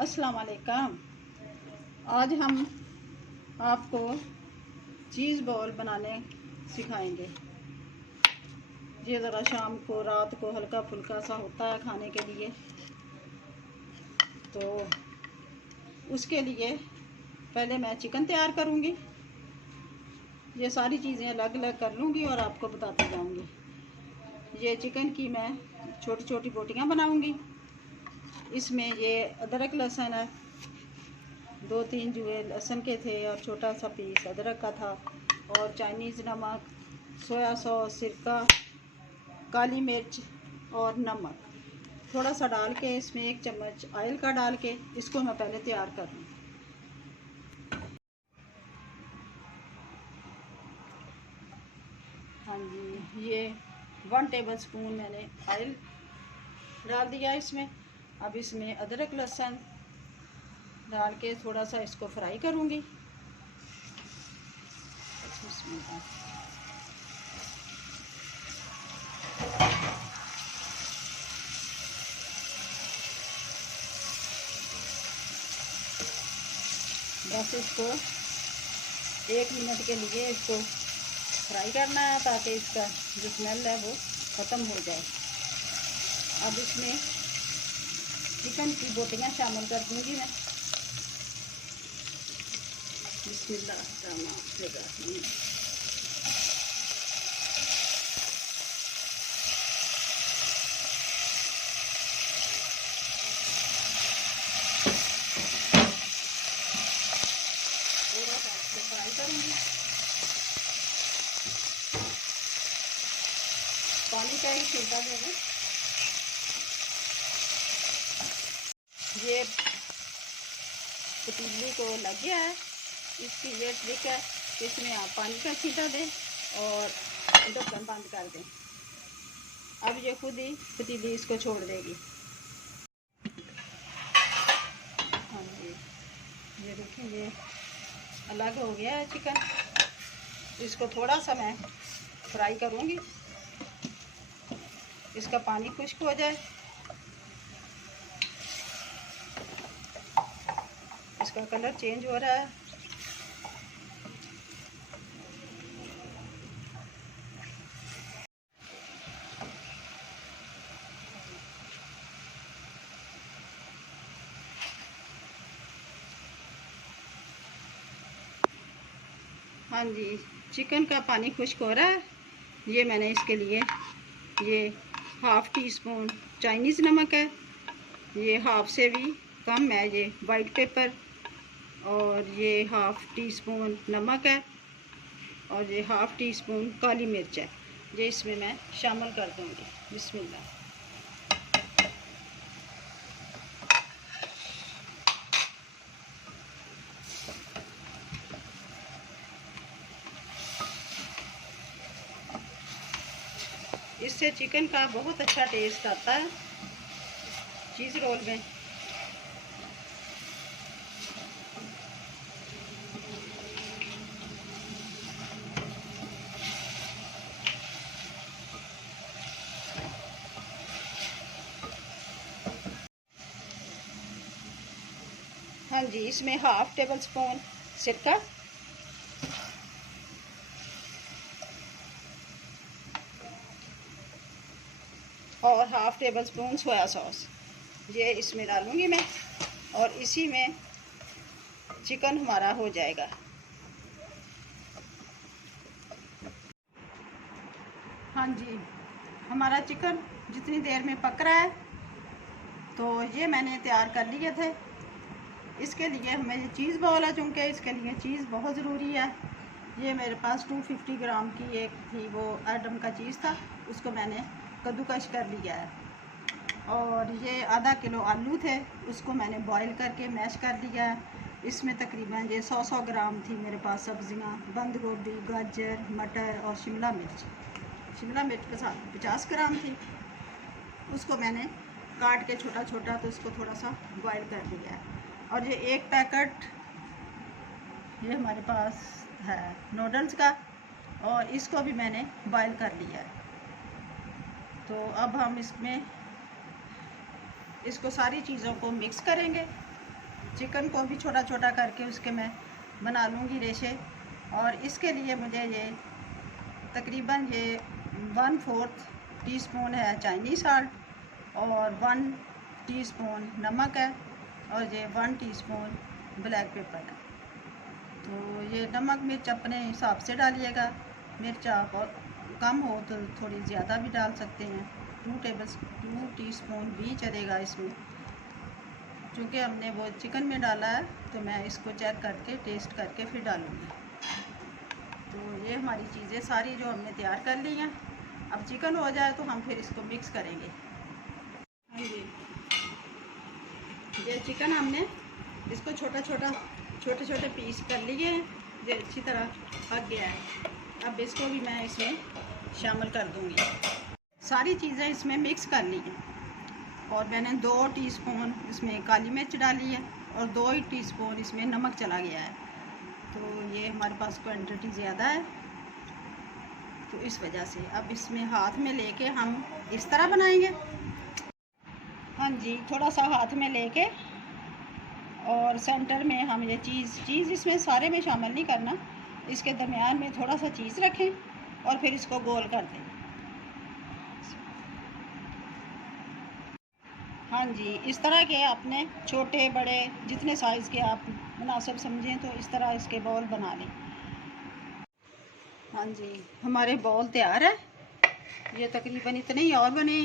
अस्सलाम वालेकुम। आज हम आपको चीज़ बॉल बनाने सिखाएंगे। ये ज़रा शाम को रात को हल्का फुल्का सा होता है खाने के लिए, तो उसके लिए पहले मैं चिकन तैयार करूँगी। ये सारी चीज़ें अलग अलग कर लूँगी और आपको बताती जाऊँगी। ये चिकन की मैं छोटी छोटी बोटियाँ बनाऊँगी। इसमें ये अदरक लहसुन है, 2-3 जुए लहसुन के थे और छोटा सा पीस अदरक का था, और चाइनीज़ नमक, सोया सॉस, सिरका, काली मिर्च और नमक थोड़ा सा डाल के इसमें 1 चम्मच ऑयल का डाल के इसको मैं पहले तैयार कर लूँ। हाँ जी, ये 1 टेबल स्पून मैंने ऑयल डाल दिया इसमें। अब इसमें अदरक लहसुन डाल के थोड़ा सा इसको फ्राई करूँगी। बस इसको 1 मिनट के लिए इसको फ्राई करना है ताकि इसका जो स्मेल है वो ख़त्म हो जाए। अब इसमें चिकन की बोटियाँ शामिल कर दूँगी मैं। बिस्मिल्लाहिर्रहमानिर्रहीम। थोड़ा सा इसको फ्राई करूँगी। पानी का ही छिलका देना। ये पतीली को लग गया है, इसकी ये ट्रिक है कि इसमें आप पानी का छींटा दें और ढक्कन बंद कर दें। अब ये खुद ही पतीली इसको छोड़ देगी। हाँ जी, ये देखें, ये अलग हो गया है चिकन। इसको थोड़ा सा मैं फ्राई करूँगी, इसका पानी खुश्क हो जाए। इसका कलर चेंज हो रहा है। हाँ जी, चिकन का पानी खुश्क हो रहा है। ये मैंने इसके लिए ये 1/2 टीस्पून चाइनीज़ नमक है, ये 1/2 से भी कम है ये वाइट पेपर, और ये 1/2 टीस्पून नमक है, और ये 1/2 टीस्पून काली मिर्च है। ये इसमें मैं शामिल कर दूँगी। बिस्मिल्लाह। इससे चिकन का बहुत अच्छा टेस्ट आता है चीज़ रोल में। हाँ जी, इसमें 1/2 टेबल स्पून सिरका, और 1/2 टेबल स्पून सोया सॉस ये इसमें डालूँगी मैं, और इसी में चिकन हमारा हो जाएगा। हाँ जी, हमारा चिकन जितनी देर में पक रहा है, तो ये मैंने तैयार कर लिए थे। इसके लिए हमें ये चीज़ बॉल है, चूँकि इसके लिए चीज़ बहुत ज़रूरी है। ये मेरे पास 250 ग्राम की एक थी, वो एडम का चीज़ था, उसको मैंने कद्दूकश कर लिया है। और ये आधा किलो आलू थे, उसको मैंने बॉईल करके मैश कर लिया है। इसमें तकरीबन ये 100 ग्राम थी मेरे पास सब्ज़ियाँ, बंद गोभी, गाजर, मटर और शिमला मिर्च 50 ग्राम थी। उसको मैंने काट के छोटा छोटा, तो उसको थोड़ा सा बॉईल कर लिया है। और ये 1 पैकेट ये हमारे पास है नूडल्स का, और इसको भी मैंने बॉईल कर लिया है। तो अब हम इसमें इसको सारी चीज़ों को मिक्स करेंगे। चिकन को भी छोटा छोटा करके उसके मैं बना लूँगी रेशे। और इसके लिए मुझे ये तकरीबन ये 1/4 टीस्पून है चाइनीज़ साल्ट और 1 टीस्पून नमक है और ये 1 टीस्पून ब्लैक पेपर है। तो ये नमक मिर्च अपने हिसाब से डालिएगा, मिर्च आप कम हो तो थोड़ी ज़्यादा भी डाल सकते हैं। 2 टीस्पून भी चलेगा इसमें, क्योंकि हमने वो चिकन में डाला है तो मैं इसको चेक करके टेस्ट करके फिर डालूँगी। तो ये हमारी चीज़ें सारी जो हमने तैयार कर ली हैं। अब चिकन हो जाए तो हम फिर इसको मिक्स करेंगे। हाँ जी, ये चिकन हमने इसको छोटे छोटे पीस कर लिए हैं, ये अच्छी तरह पक गया है। अब इसको भी मैं इसमें शामिल कर दूँगी। सारी चीज़ें इसमें मिक्स कर ली हैं और मैंने 2 टीस्पून इसमें काली मिर्च डाली है और 2 ही टीस्पून इसमें नमक चला गया है। तो ये हमारे पास क्वांटिटी ज़्यादा है, तो इस वजह से अब इसमें हाथ में लेके हम इस तरह बनाएंगे। हाँ जी, थोड़ा सा हाथ में लेके और सेंटर में हम ये चीज़ इसमें सारे में शामिल नहीं करना, इसके दरमियान में थोड़ा सा चीज़ रखें और फिर इसको गोल कर दें। हाँ जी, इस तरह के आपने छोटे बड़े जितने साइज़ के आप मुनासिब समझें तो इस तरह इसके बॉल बना लें। हाँ जी, हमारे बॉल तैयार है। ये तकरीबन इतने ही और बने,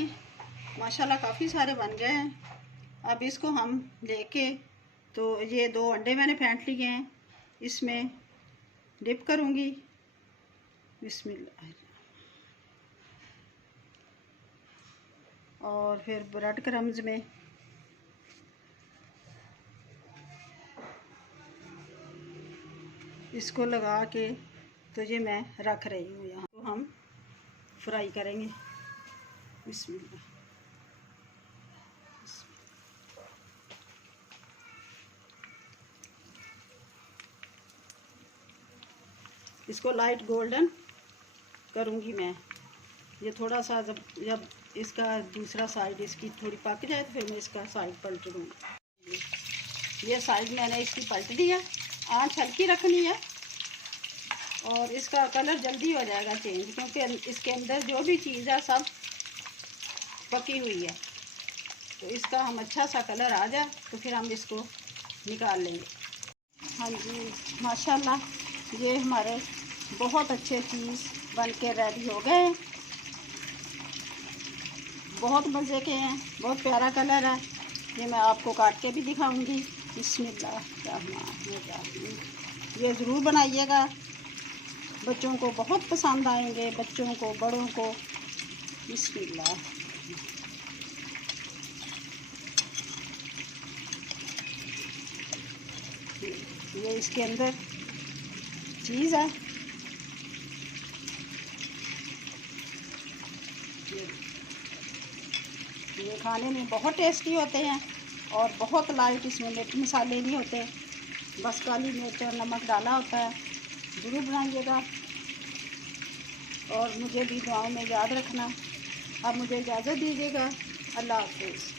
माशाल्लाह काफ़ी सारे बन गए हैं। अब इसको हम लेके तो ये 2 अंडे मैंने फेंट लिए हैं, इसमें डिप करूँगी। बिस्मिल्लाह। और फिर ब्रेड क्रम्स में इसको लगा के तो ये मैं रख रही हूँ यहाँ। तो हम फ्राई करेंगे। बिस्मिल्लाह। इसको लाइट गोल्डन करूँगी मैं। ये थोड़ा सा जब इसका दूसरा साइड इसकी थोड़ी पक जाए तो फिर मैं इसका साइड पलट दूँगी। ये साइड मैंने इसकी पलट दिया। आंच हल्की रखनी है और इसका कलर जल्दी हो जाएगा चेंज, क्योंकि इसके अंदर जो भी चीज़ है सब पकी हुई है। तो इसका हम अच्छा सा कलर आ जाए तो फिर हम इसको निकाल लेंगे। हाँ जी, माशाल्लाह ये हमारे बहुत अच्छे चीज़ बन के रेडी हो गए। बहुत मज़े के हैं, बहुत प्यारा कलर है। ये मैं आपको काट के भी दिखाऊंगी। बिस्मिल्लाह। ये ज़रूर बनाइएगा, बच्चों को बहुत पसंद आएंगे, बच्चों को बड़ों को। बिस्मिल्लाह। ये इसके अंदर चीज़ है। ये खाने में बहुत टेस्टी होते हैं और बहुत लाइट, इसमें मिर्च मसाले नहीं होते, बस काली मिर्च और नमक डाला होता है। ज़रूर बनाइएगा और मुझे भी दुआओं में याद रखना। अब मुझे इजाज़त दीजिएगा। अल्लाह हाफ़िज़।